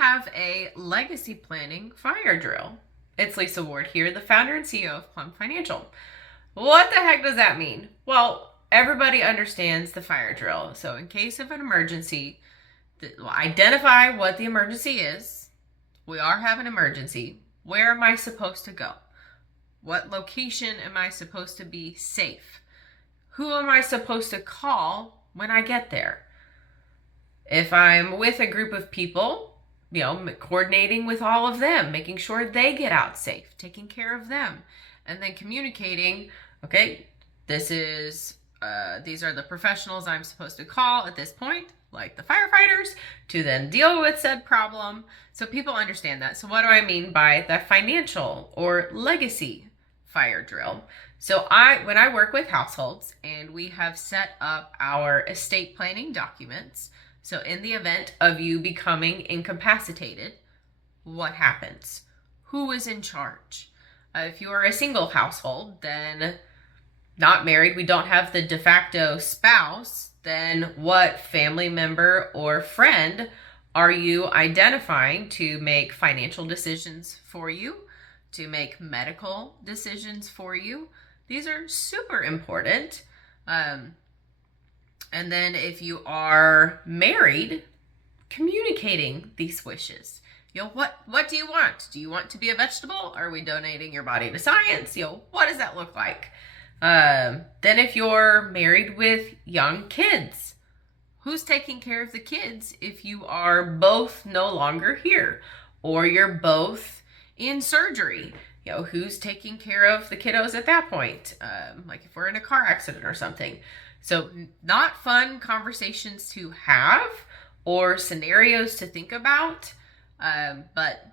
have a legacy planning fire drill. It's Lisa Ward here, the founder and CEO of Plum Financial. What the heck does that mean? Well, everybody understands the fire drill. So in case of an emergency, identify what the emergency is. We are having an emergency. Where am I supposed to go? What location am I supposed to be safe? Who am I supposed to call when I get there? If I'm with a group of people, coordinating with all of them, making sure they get out safe, taking care of them, and then communicating, okay, these are the professionals I'm supposed to call at this point, like the firefighters, to then deal with said problem. So people understand that. So what do I mean by the financial or legacy fire drill? So when I work with households and we have set up our estate planning documents, so in the event of you becoming incapacitated, what happens? Who is in charge? If you are a single household, then not married, we don't have the de facto spouse, then what family member or friend are you identifying to make financial decisions for you, to make medical decisions for you? These are super important. And then if you are married, communicating these wishes. What do you want? Do you want to be a vegetable? Are we donating your body to science? What does that look like? Then if you're married with young kids, who's taking care of the kids if you are both no longer here or you're both in surgery? Who's taking care of the kiddos at that point? Like if we're in a car accident or something. So not fun conversations to have or scenarios to think about, but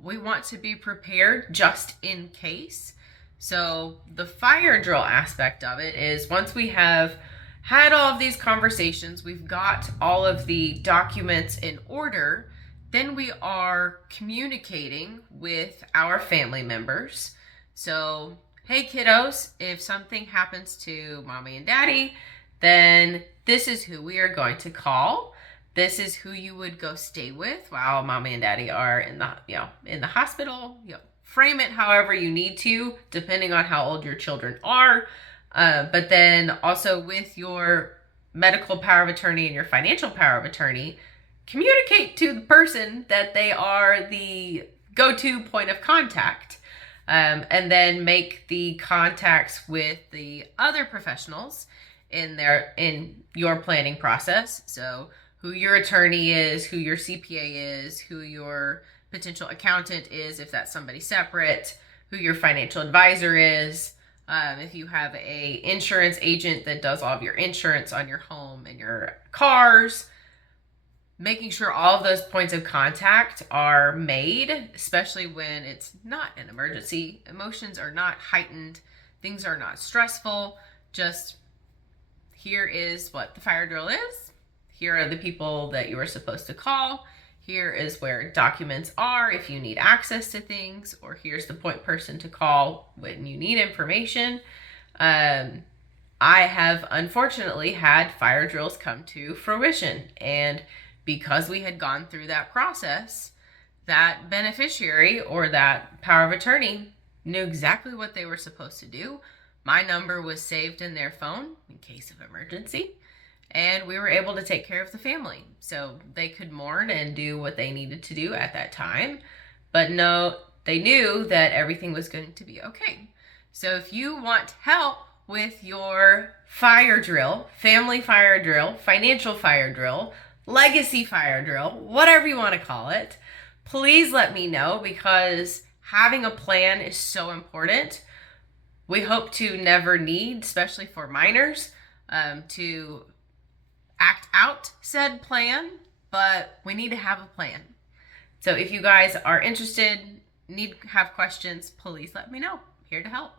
we want to be prepared just in case. So the fire drill aspect of it is once we have had all of these conversations, we've got all of the documents in order, then we are communicating with our family members. So, hey kiddos, if something happens to mommy and daddy, then this is who we are going to call. This is who you would go stay with while mommy and daddy are in the hospital. Frame it however you need to, depending on how old your children are. But then also with your medical power of attorney and your financial power of attorney, communicate to the person that they are the go-to point of contact. And then make the contacts with the other professionals in your planning process. So who your attorney is, who your CPA is, who your potential accountant is, if that's somebody separate, who your financial advisor is. If you have a insurance agent that does all of your insurance on your home and your cars, making sure all of those points of contact are made, especially when it's not an emergency. Emotions are not heightened. Things are not stressful. Just here is what the fire drill is. Here are the people that you are supposed to call. Here is where documents are if you need access to things, or here's the point person to call when you need information. I have unfortunately had fire drills come to fruition, and because we had gone through that process, that beneficiary or that power of attorney knew exactly what they were supposed to do. My number was saved in their phone in case of emergency, and we were able to take care of the family. So they could mourn and do what they needed to do at that time, but no, they knew that everything was going to be okay. So if you want help with your fire drill, family fire drill, financial fire drill, legacy fire drill, whatever you want to call it, please let me know, because having a plan is so important. We hope to never need, especially for minors, to act out said plan, but we need to have a plan. So if you guys are interested, have questions, please let me know. I'm here to help.